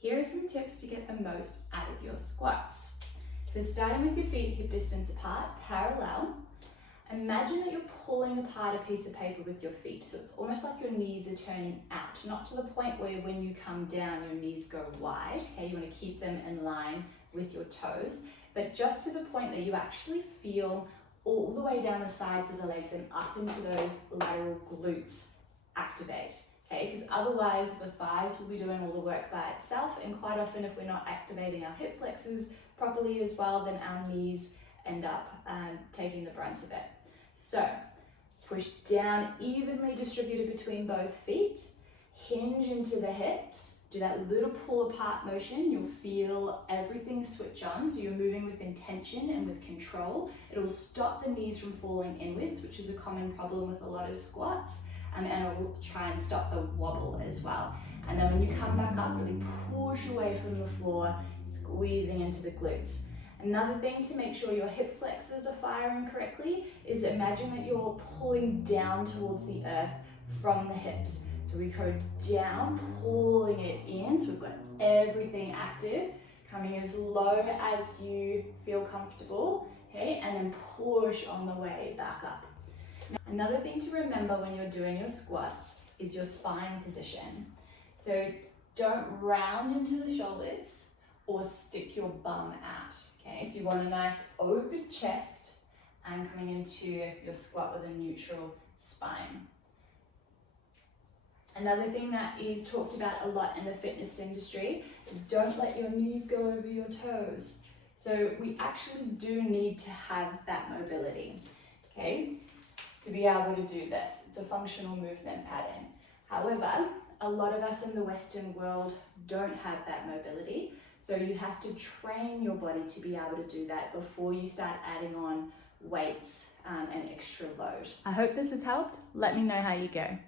Here are some tips to get the most out of your squats. So starting with your feet hip distance apart, parallel. Imagine that you're pulling apart a piece of paper with your feet. So it's almost like your knees are turning out, not to the point where when you come down, your knees go wide. Okay, you want to keep them in line with your toes, but just to the point that you actually feel all the way down the sides of the legs and up into those lateral glutes activate. Okay, because otherwise the thighs will be doing all the work by itself, and quite often if we're not activating our hip flexors properly as well, then our knees end up taking the brunt of it. So push down, evenly distributed between both feet, hinge into the hips, do that little pull apart motion. You'll feel everything switch on, so you're moving with intention and with control. It will stop the knees from falling inwards, which is a common problem with a lot of squats, and it will try and stop the wobble as well. And then when you come back up, really push away from the floor, squeezing into the glutes. Another thing to make sure your hip flexors are firing correctly is imagine that you're pulling down towards the earth from the hips. So we go down, pulling it in, so we've got everything active, coming as low as you feel comfortable, okay, and then push on the way back up. Now, another thing to remember when you're doing your squats is your spine position. So don't round into the shoulders or stick your bum out, okay? So you want a nice open chest and coming into your squat with a neutral spine. Another thing that is talked about a lot in the fitness industry is don't let your knees go over your toes. So we actually do need to have that mobility, okay, to be able to do this. It's a functional movement pattern. However, a lot of us in the Western world don't have that mobility. So you have to train your body to be able to do that before you start adding on weights and extra load. I hope this has helped. Let me know how you go.